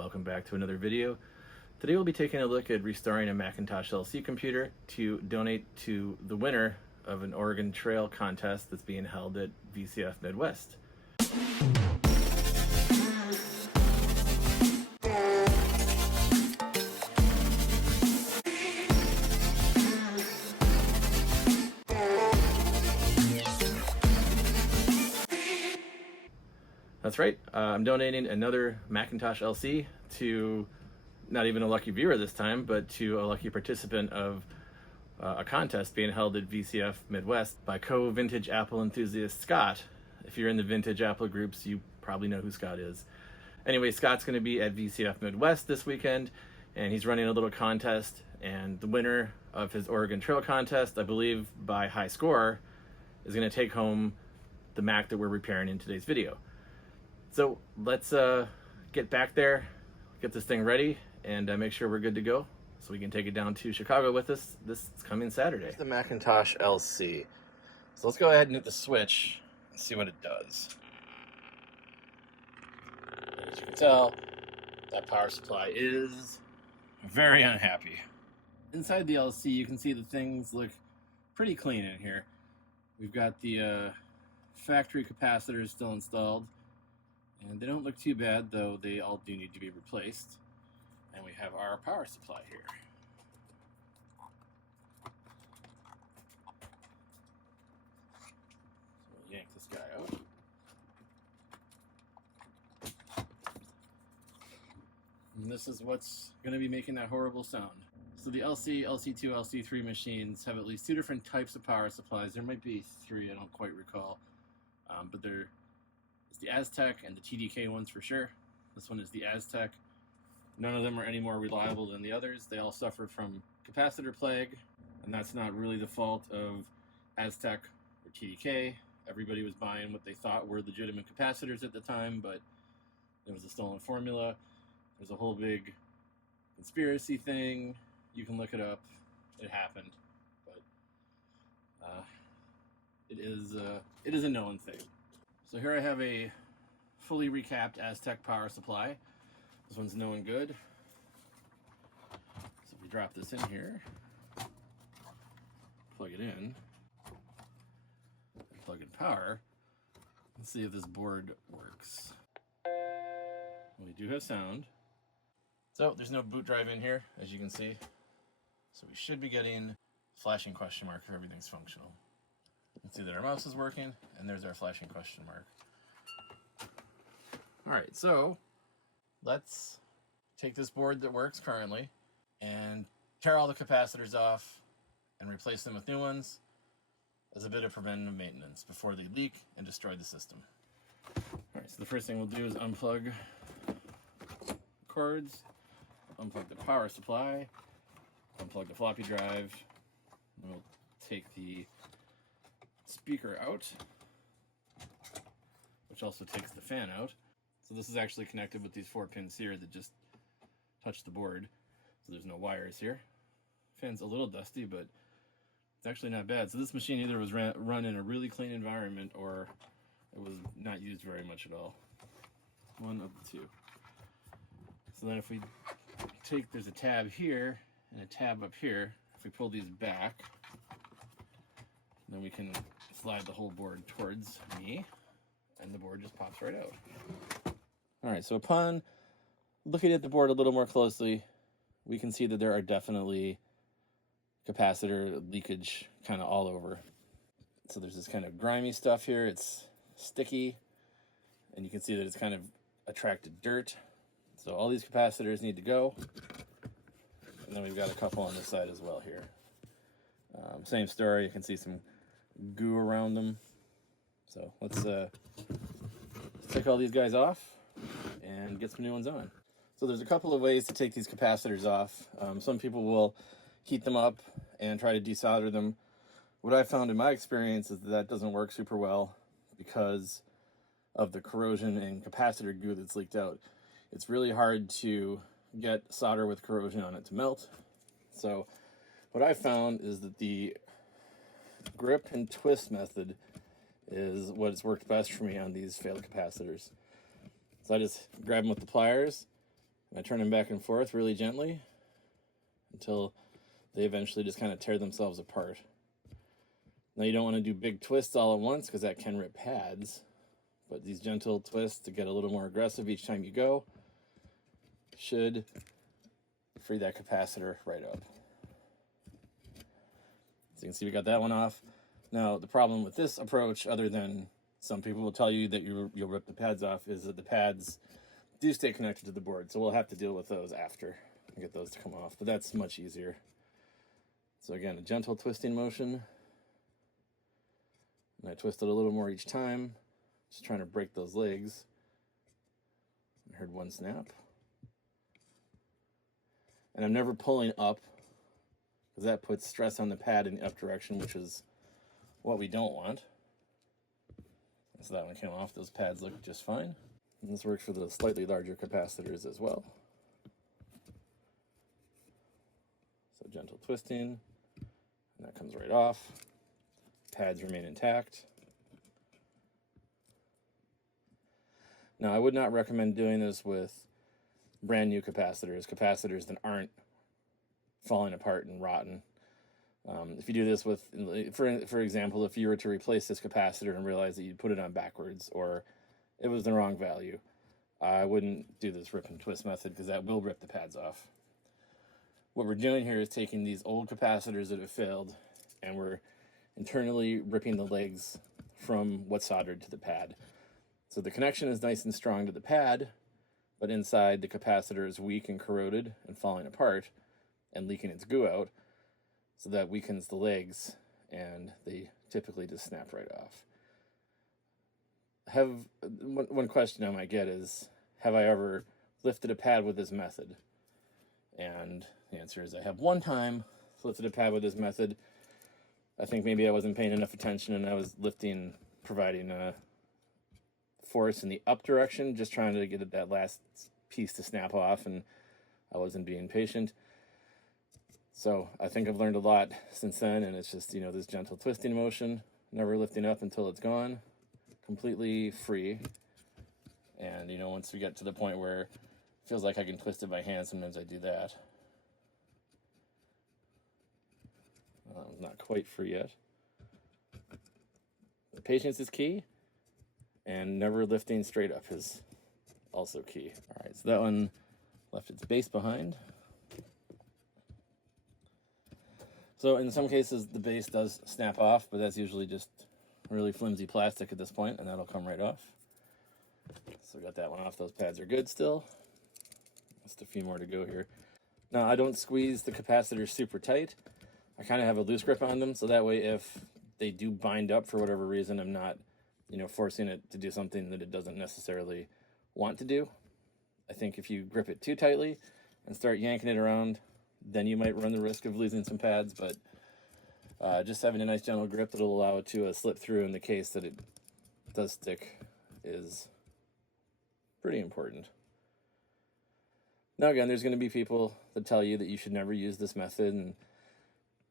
welcome back to another video. Today we'll be taking a look at restoring a Macintosh LC computer to donate to the winner of an Oregon Trail contest that's being held at VCF Midwest. That's right, I'm donating another Macintosh LC to not even a lucky viewer this time, but to a lucky participant of a contest being held at VCF Midwest by co-vintage Apple enthusiast Scott. If you're in the vintage Apple groups, you probably know who Scott is. Anyway, Scott's going to be at VCF Midwest this weekend, and he's running a little contest, and the winner of his Oregon Trail contest, I believe by high score, is going to take home the Mac that we're repairing in today's video. So let's get back there, get this thing ready, and make sure we're good to go so we can take it down to Chicago with us this coming Saturday. It's the Macintosh LC. So let's go ahead and hit the switch and see what it does. As you can tell, that power supply is very unhappy. Inside the LC, you can see that things look pretty clean in here. We've got the factory capacitors still installed. And they don't look too bad, though they all do need to be replaced. And we have our power supply here. So we'll yank this guy out. And this is what's going to be making that horrible sound. So the LC, LC2, LC3 machines have at least two different types of power supplies. There might be three, I don't quite recall. But they're the Aztec and the TDK ones for sure. This one is the Aztec. None of them are any more reliable than the others. They all suffer from capacitor plague, and that's not really the fault of Aztec or TDK. Everybody was buying what they thought were legitimate capacitors at the time, but it was a stolen formula. There's a whole big conspiracy thing. You can look it up. It happened, but it is a known thing. So here I have a fully recapped Aztec power supply. This one's no and good. So if we drop this in here, plug it in, and plug in power, let's see if this board works. We do have sound. So there's no boot drive in here, as you can see. So we should be getting flashing question mark if everything's functional. Let's see that our mouse is working, and there's our flashing question mark. All right, so let's take this board that works currently and tear all the capacitors off and replace them with new ones as a bit of preventative maintenance before they leak and destroy the system. All right, so the first thing we'll do is unplug cords, unplug the power supply, unplug the floppy drive, and we'll take the speaker out, which also takes the fan out. So this is actually connected with these 4 pins here that just touch the board, so there's no wires here. Fan's a little dusty, but it's actually not bad. So this machine either was run in a really clean environment or it was not used very much at all. One of the two. So then if we take, there's a tab here and a tab up here. If we pull these back, then we can slide the whole board towards me, and the board just pops right out. All right, so upon looking at the board a little more closely, we can see that there are definitely capacitor leakage kind of all over. So there's this kind of grimy stuff here. It's sticky, and you can see that it's kind of attracted dirt. So all these capacitors need to go. And then we've got a couple on this side as well here. Same story, you can see some goo around them. So let's take all these guys off and get some new ones on. So there's a couple of ways to take these capacitors off. Some people will heat them up and try to desolder them. What I found in my experience is that doesn't work super well because of the corrosion and capacitor goo that's leaked out. It's really hard to get solder with corrosion on it to melt. So what I found is that the grip and twist method is what's worked best for me on these failed capacitors. So I just grab them with the pliers And I turn them back and forth really gently until they eventually just kind of tear themselves apart. Now you don't want to do big twists all at once because that can rip pads, but these gentle twists to get a little more aggressive each time you go should free that capacitor right up. So you can see we got that one off. Now the problem with this approach, other than some people will tell you that you'll rip the pads off, is that the pads do stay connected to the board. So we'll have to deal with those after and get those to come off, but that's much easier. So again, a gentle twisting motion. And I twist it a little more each time, just trying to break those legs. I heard one snap. And I'm never pulling up, because that puts stress on the pad in the up direction, which is what we don't want. So that one came off. Those pads look just fine. And this works for the slightly larger capacitors as well. So gentle twisting, and that comes right off. Pads remain intact. Now, I would not recommend doing this with brand new capacitors that aren't falling apart and rotten. If you do this with, for example, if you were to replace this capacitor and realize that you put it on backwards or it was the wrong value, I wouldn't do this rip and twist method because that will rip the pads off. What we're doing here is taking these old capacitors that have failed and we're internally ripping the legs from what's soldered to the pad. So the connection is nice and strong to the pad, but inside the capacitor is weak and corroded and falling apart and leaking its goo out. So that weakens the legs and they typically just snap right off. One question I might get is, have I ever lifted a pad with this method? And the answer is I have one time lifted a pad with this method. I think maybe I wasn't paying enough attention and I was providing force in the up direction, just trying to get that last piece to snap off, and I wasn't being patient. So I think I've learned a lot since then, and it's just, this gentle twisting motion, never lifting up until it's gone, completely free. And, once we get to the point where it feels like I can twist it by hand, sometimes I do that. Not quite free yet. But patience is key, and never lifting straight up is also key. All right, so that one left its base behind. So in some cases, the base does snap off, but that's usually just really flimsy plastic at this point, and that'll come right off. So we got that one off. Those pads are good still. Just a few more to go here. Now, I don't squeeze the capacitors super tight. I kind of have a loose grip on them, so that way if they do bind up for whatever reason, I'm not, forcing it to do something that it doesn't necessarily want to do. I think if you grip it too tightly and start yanking it around, then you might run the risk of losing some pads, but just having a nice gentle grip that'll allow it to slip through in the case that it does stick is pretty important. Now again, there's going to be people that tell you that you should never use this method and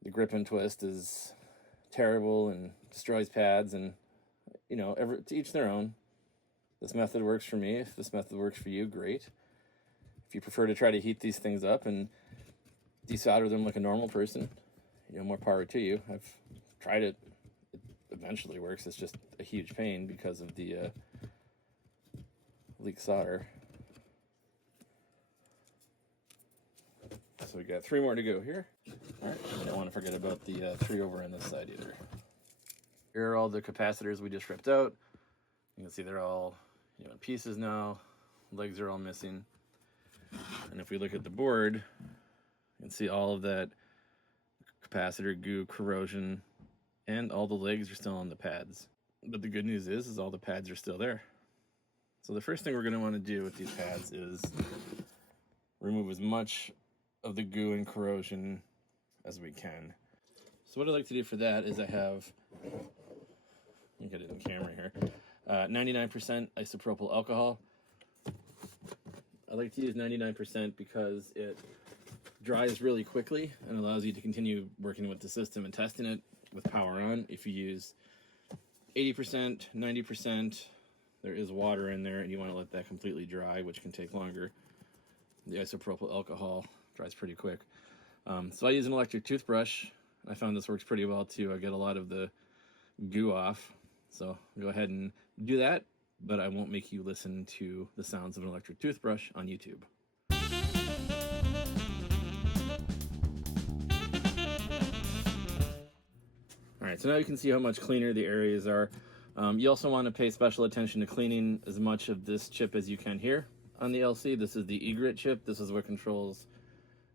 the grip and twist is terrible and destroys pads, and to each their own. This method works for me. If this method works for you, great. If you prefer to try to heat these things up and desolder them like a normal person, more power to you. I've tried it. It eventually works. It's just a huge pain because of the leak solder. So we got 3 more to go here. All right, I don't want to forget about the 3 over on this side either. Here are all the capacitors we just ripped out. You can see they're all in pieces now. Legs are all missing. And if we look at the board, you can see all of that capacitor goo, corrosion, and all the legs are still on the pads. But the good news is all the pads are still there. So the first thing we're going to want to do with these pads is remove as much of the goo and corrosion as we can. So what I like to do for that is I have, let me get it in camera here, 99% isopropyl alcohol. I like to use 99% because it dries really quickly and allows you to continue working with the system and testing it with power on. If you use 80%, 90%, there is water in there and you want to let that completely dry, which can take longer. the isopropyl alcohol dries pretty quick. So I use an electric toothbrush. I found this works pretty well to get a lot of the goo off. So I'll go ahead and do that, but I won't make you listen to the sounds of an electric toothbrush on YouTube. All right, so now you can see how much cleaner the areas are. You also want to pay special attention to cleaning as much of this chip as you can here on the LC. This is the egret chip. This is what controls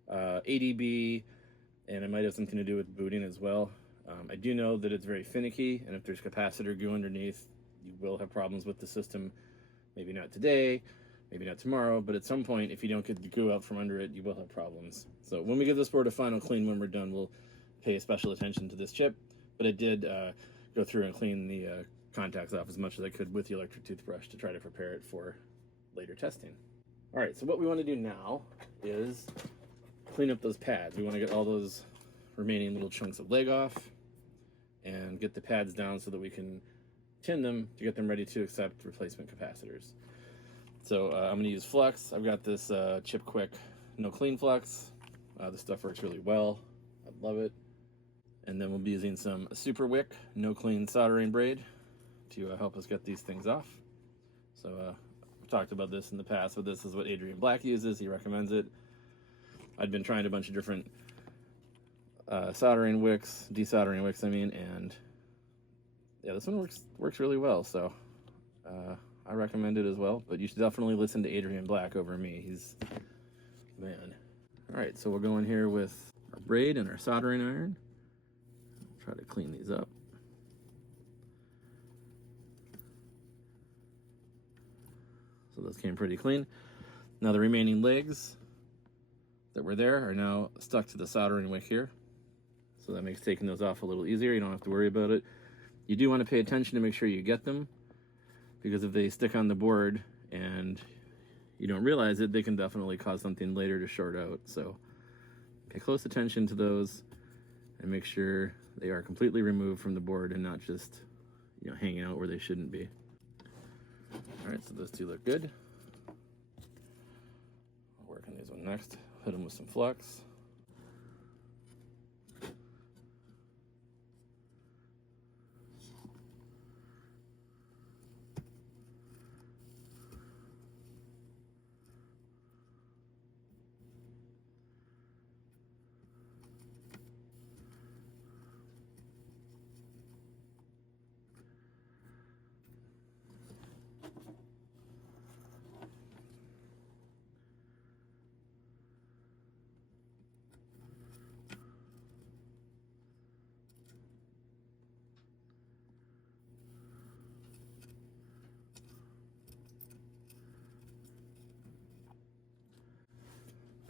ADB, and it might have something to do with booting as well. I do know that it's very finicky, and if there's capacitor goo underneath, you will have problems with the system. Maybe not today, maybe not tomorrow, but at some point, if you don't get the goo out from under it, you will have problems. So when we give this board a final clean when we're done, we'll pay special attention to this chip. But I did go through and clean the contacts off as much as I could with the electric toothbrush to try to prepare it for later testing. All right, so what we want to do now is clean up those pads. We want to get all those remaining little chunks of leg off and get the pads down so that we can tin them to get them ready to accept replacement capacitors. So I'm going to use flux. I've got this Chip Quick no clean flux. This stuff works really well. I love it. And then we'll be using some Super Wick no clean soldering braid to help us get these things off. So we've talked about this in the past, but this is what Adrian Black uses. He recommends it. I'd been trying a bunch of different desoldering wicks, and yeah, this one works really well. So I recommend it as well. But you should definitely listen to Adrian Black over me. He's the man. All right, so we'll go in here with our braid and our soldering iron. Try to clean these up. So those came pretty clean. Now the remaining legs that were there are now stuck to the soldering wick here. So that makes taking those off a little easier. You don't have to worry about it. You do want to pay attention to make sure you get them, because if they stick on the board and you don't realize it, they can definitely cause something later to short out. So pay close attention to those and make sure they are completely removed from the board and not just, hanging out where they shouldn't be. All right, so those two look good. I'll work on these one next. Hit them with some flux.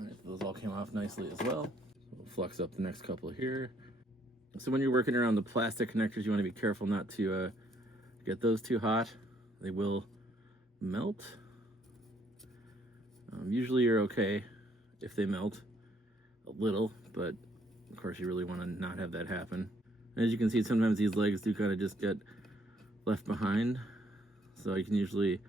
All right, those all came off nicely as well. We'll flux up the next couple here. So when you're working around the plastic connectors, you want to be careful not to get those too hot. They will melt. Usually you're okay if they melt a little, but of course you really want to not have that happen. As you can see, sometimes these legs do kind of just get left behind, so you can usually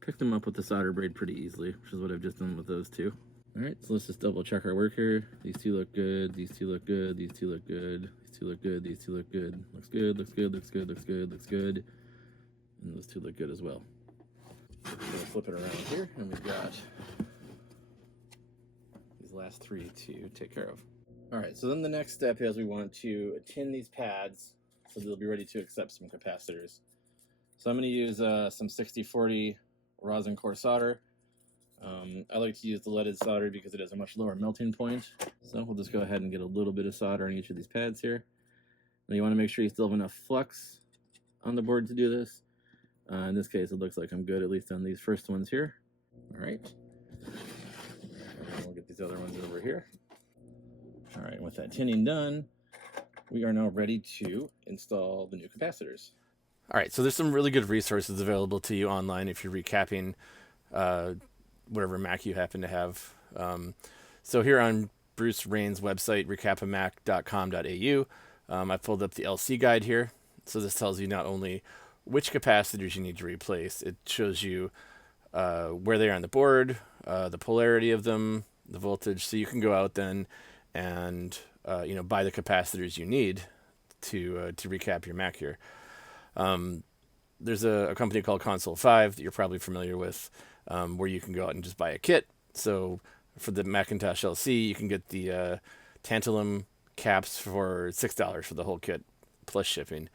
pick them up with the solder braid pretty easily, which is what I've just done with those two. All right, so let's just double check our work here. These two look good, these two look good, these two look good, these two look good, these two look good. Looks good, looks good, looks good, looks good, looks good. And those two look good as well. So we'll flip it around here, and we've got these last three to take care of. All right, so then the next step is we want to tin these pads so they'll be ready to accept some capacitors. So I'm going to use some 6040 rosin core solder. I like to use the leaded solder because it has a much lower melting point. So we'll just go ahead and get a little bit of solder on each of these pads here. Now you want to make sure you still have enough flux on the board to do this. In this case, it looks like I'm good, at least on these first ones here. All right. And we'll get these other ones over here. All right, with that tinning done, we are now ready to install the new capacitors. All right, so there's some really good resources available to you online if you're recapping whatever Mac you happen to have. So here on Bruce Rain's website, recapamac.com.au, I pulled up the LC guide here. So this tells you not only which capacitors you need to replace, it shows you where they are on the board, the polarity of them, the voltage, so you can go out then and buy the capacitors you need to recap your Mac here. There's a company called Console 5 that you're probably familiar with, where you can go out and just buy a kit. So for the Macintosh LC, you can get the tantalum caps for $6 for the whole kit plus shipping.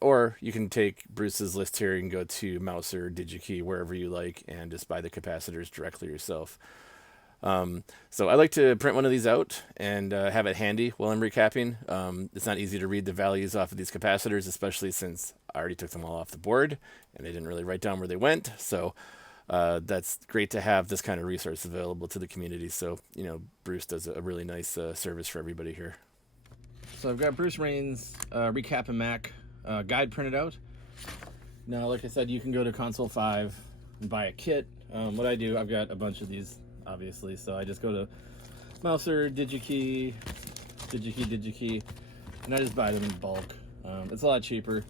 Or you can take Bruce's list here and go to Mouser, DigiKey, wherever you like, and just buy the capacitors directly yourself. So I like to print one of these out and have it handy while I'm recapping. It's not easy to read the values off of these capacitors, especially since I already took them all off the board and they didn't really write down where they went. So that's great to have this kind of resource available to the community. So, Bruce does a really nice service for everybody here. So I've got Bruce Rain's Recap and Mac guide printed out. Now, like I said, you can go to Console 5 and buy a kit. What I do, I've got a bunch of these, obviously, so I just go to Mouser, DigiKey, and I just buy them in bulk. It's a lot cheaper,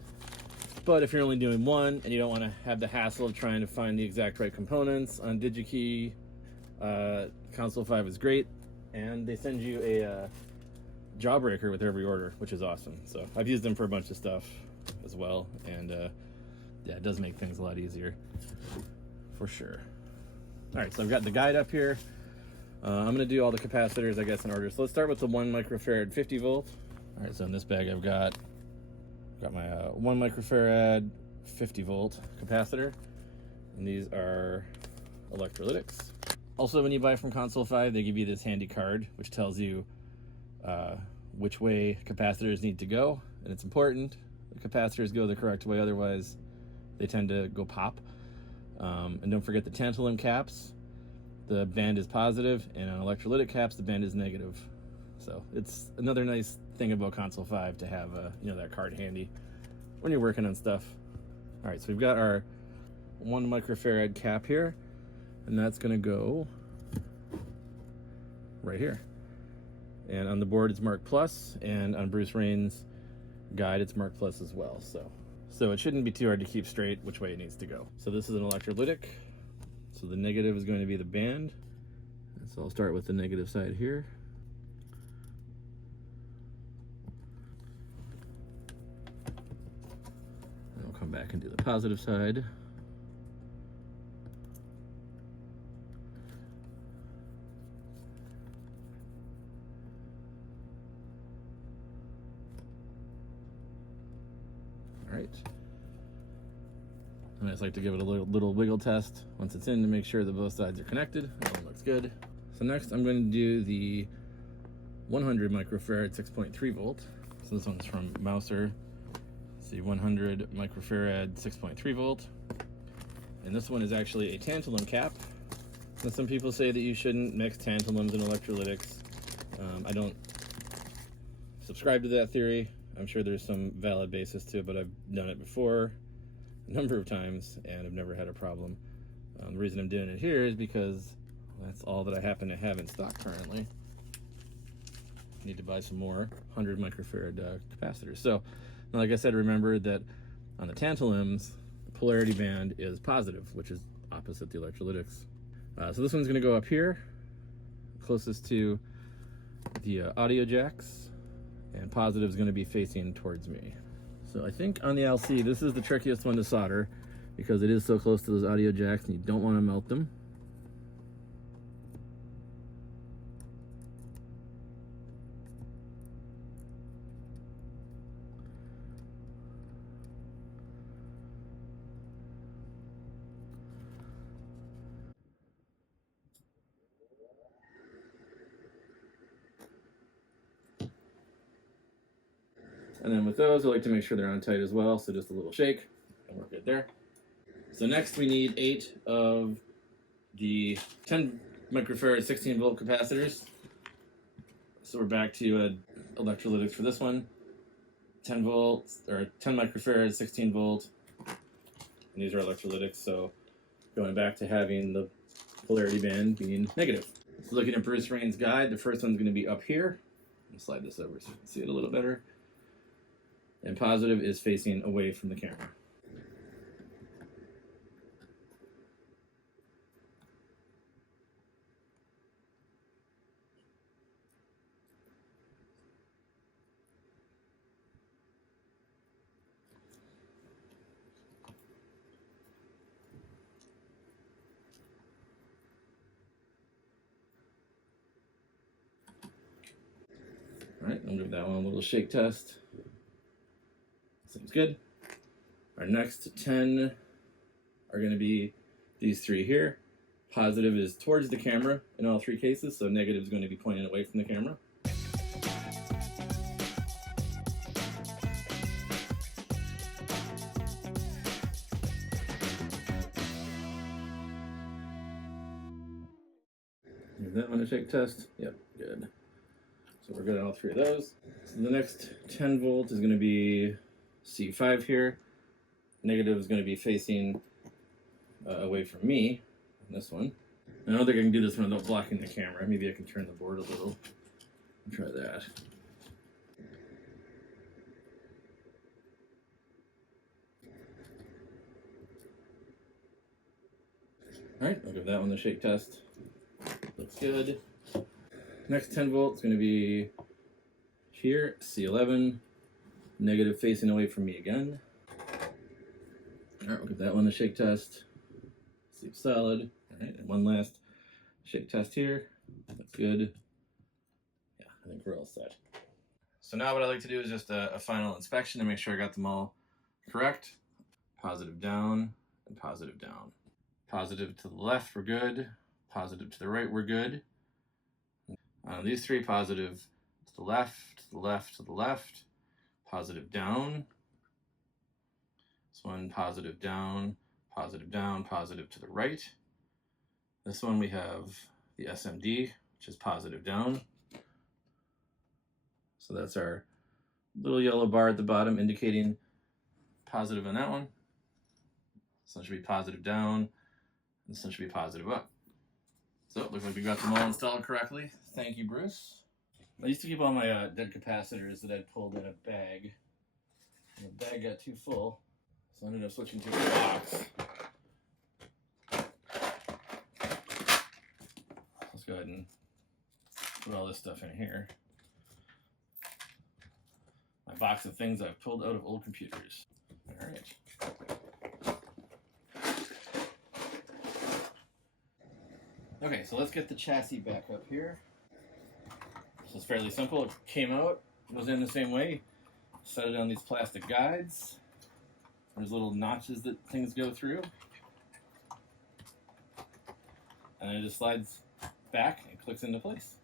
but if you're only doing one and you don't want to have the hassle of trying to find the exact right components on DigiKey, Console 5 is great, and they send you a Jawbreaker with every order, which is awesome. So I've used them for a bunch of stuff as well, and yeah, it does make things a lot easier for sure. All right, so I've got the guide up here. I'm going to do all the capacitors, I guess, in order. So let's start with the 1 microfarad 50 volt. All right, so in this bag I've got my 1 microfarad 50 volt capacitor, and these are electrolytics. Also, when you buy from Console 5, they give you this handy card which tells you which way capacitors need to go, and it's important the capacitors go the correct way, otherwise they tend to go pop. And don't forget the tantalum caps, the band is positive, and on electrolytic caps the band is negative. So it's another nice thing about Console 5 to have that card handy when you're working on stuff. All right, so we've got our 1 microfarad cap here, and that's going to go right here. And on the board it's marked plus, and on Bruce Rain's guide it's marked plus as well. So it shouldn't be too hard to keep straight which way it needs to go. So this is an electrolytic. So the negative is going to be the band. And so I'll start with the negative side here. And I'll come back and do the positive side. All right. And I just like to give it a little wiggle test once it's in to make sure that both sides are connected. That one looks good. So next I'm going to do the 100 microfarad 6.3 volt. So this one's from Mouser. See, 100 microfarad 6.3 volt. And this one is actually a tantalum cap. Now, some people say that you shouldn't mix tantalums and electrolytics. I don't subscribe to that theory. I'm sure there's some valid basis to it, but I've done it before a number of times and I've never had a problem. The reason I'm doing it here is because that's all that I happen to have in stock currently. I need to buy some more 100 microfarad capacitors. So, like I said, remember that on the tantalums, the polarity band is positive, which is opposite the electrolytics. So this one's going to go up here, closest to the audio jacks, and positive is going to be facing towards me. So I think on the LC, this is the trickiest one to solder because it is so close to those audio jacks and you don't want to melt them. And then with those, I like to make sure they're on tight as well, so just a little shake, and we're good there. So next we need 8 of the 10 microfarad 16 volt capacitors. So we're back to electrolytics for this one. 10 volts, or 10 microfarad 16 volt, and these are electrolytics, so going back to having the polarity band being negative. So looking at Bruce Rain's guide, the first one's going to be up here. I'll slide this over so you can see it a little better. And positive is facing away from the camera. I'll give that one a little shake test. Seems good. Our next 10 are going to be these three here. Positive is towards the camera in all three cases, so negative is going to be pointing away from the camera. Give that one a shake test. Yep, good. So we're good on all three of those. So the next 10 volt is going to be C5 here. Negative is going to be facing away from me on this one. I don't think I can do this one without blocking the camera. Maybe I can turn the board a little. Try that. All right, I'll give that one the shake test. Looks good. Next 10 volt is going to be here, C11. Negative facing away from me again. All right, we'll give that one a shake test. Seems solid. All right, and one last shake test here. That's good. Yeah, I think we're all set. So now what I like to do is just a final inspection to make sure I got them all correct. Positive down and positive down. Positive to the left, we're good. Positive to the right, we're good. These three, positive to the left, to the left, to the left. Positive down. This one, positive down, positive down, positive to the right. This one we have the SMD, which is positive down. So that's our little yellow bar at the bottom indicating positive on that one. This one should be positive down. This one should be positive up. So it looks like we got them all installed correctly. Thank you, Bruce. I used to keep all my dead capacitors that I'd pulled in a bag. And the bag got too full, so I ended up switching to a box. Let's go ahead and put all this stuff in here. My box of things I've pulled out of old computers. All right. Okay, so let's get the chassis back up here. This is fairly simple. It came out, was in the same way. Set it on these plastic guides. There's little notches that things go through. And it just slides back and clicks into place.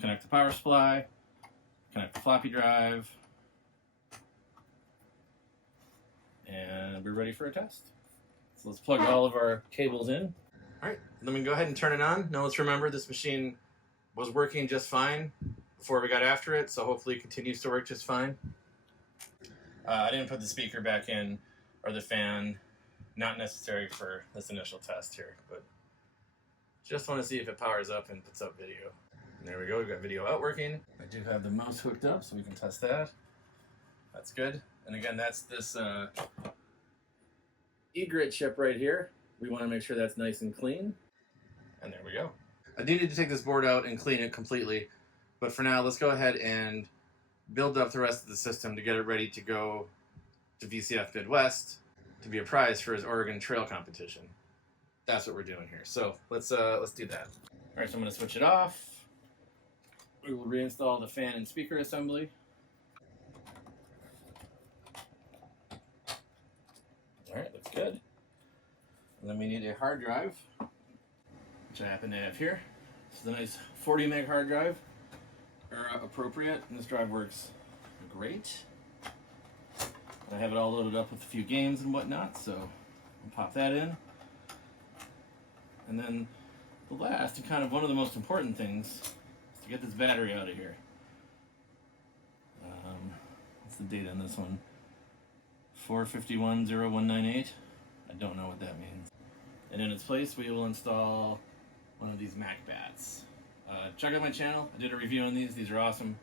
Connect the power supply, connect the floppy drive, and we're ready for a test. So let's plug all of our cables in. All right, then we can go ahead and turn it on. Now let's remember this machine was working just fine before we got after it, so hopefully it continues to work just fine. I didn't put the speaker back in or the fan, not necessary for this initial test here, but just want to see if it powers up and puts up video. And there we go, we've got video out working. I do have the mouse hooked up so we can test that. That's good. And again, that's this E-grid chip right here. We want to make sure that's nice and clean. And there we go. I do need to take this board out and clean it completely. But for now, let's go ahead and build up the rest of the system to get it ready to go to VCF Midwest to be a prize for his Oregon Trail competition. That's what we're doing here. So let's do that. All right, so I'm going to switch it off. We will reinstall the fan and speaker assembly. All right, looks good. And then we need a hard drive, which I happen to have here. This is a nice 40 meg hard drive, appropriate, and this drive works great. And I have it all loaded up with a few games and whatnot, so I'll pop that in. And then the last, and kind of one of the most important things, is to get this battery out of here. What's the date on this one? 4510198. I don't know what that means. And in its place, we will install one of these Mac bats. Check out my channel. I did a review on these. These are awesome.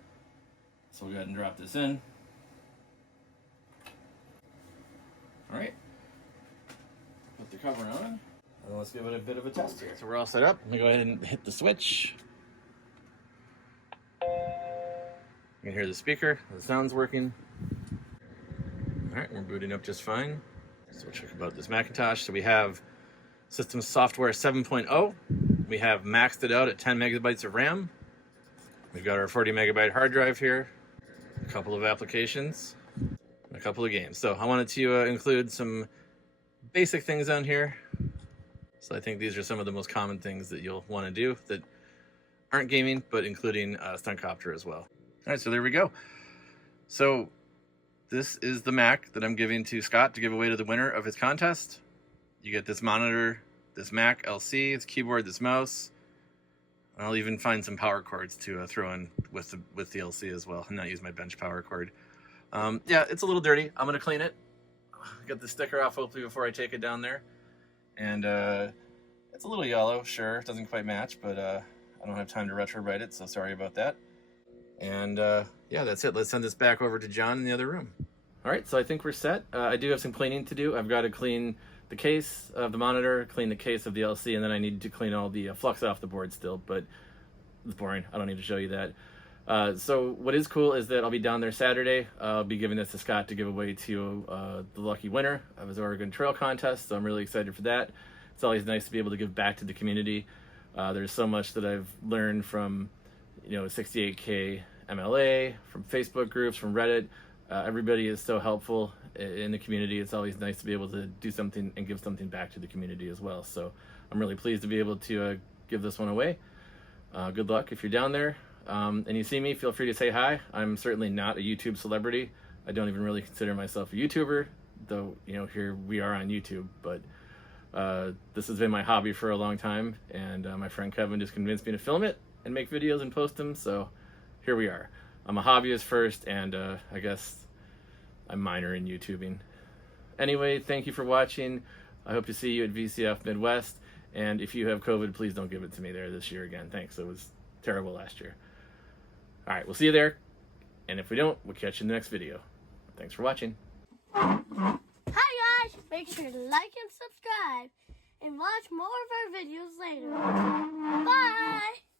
So we'll go ahead and drop this in. All right. Put the cover on. And let's give it a bit of a test here. So we're all set up. Let me go ahead and hit the switch. You can hear the speaker. The sound's working. All right, we're booting up just fine. So we'll check about this Macintosh. So we have System Software 7.0. We have maxed it out at 10 megabytes of RAM. We've got our 40 megabyte hard drive here, a couple of applications, a couple of games. So I wanted to include some basic things on here. So I think these are some of the most common things that you'll want to do that aren't gaming, but including Stuntcopter as well. All right, so there we go. So this is the Mac that I'm giving to Scott to give away to the winner of his contest. You get this monitor, this Mac LC, this keyboard, this mouse. I'll even find some power cords to throw in with the LC as well, and not use my bench power cord. Yeah, it's a little dirty. I'm gonna clean it. Get the sticker off hopefully before I take it down there. And it's a little yellow, sure, it doesn't quite match, but I don't have time to retrowrite it, so sorry about that. And yeah, that's it. Let's send this back over to John in the other room. All right, so I think we're set. I do have some cleaning to do. I've got to clean the case of the monitor, clean the case of the LC, and then I need to clean all the flux off the board still, but it's boring. I don't need to show you that. So what is cool is that I'll be down there Saturday. I'll be giving this to Scott to give away to the lucky winner of his Oregon Trail contest, so I'm really excited for that. It's always nice to be able to give back to the community. There's so much that I've learned from 68K MLA, from Facebook groups, from Reddit. Everybody is so helpful in the community. It's always nice to be able to do something and give something back to the community as well. So I'm really pleased to be able to give this one away. Good luck if you're down there and you see me. Feel free to say hi. I'm certainly not a YouTube celebrity. I don't even really consider myself a YouTuber, though here we are on YouTube. But this has been my hobby for a long time, and my friend Kevin just convinced me to film it and make videos and post them. So here we are. I'm a hobbyist first, and I guess I'm minor in YouTubing. Anyway, thank you for watching. I hope to see you at VCF Midwest. And if you have COVID, please don't give it to me there this year again. Thanks. It was terrible last year. All right, we'll see you there. And if we don't, we'll catch you in the next video. Thanks for watching. Hi guys! Make sure to like and subscribe and watch more of our videos later. Bye!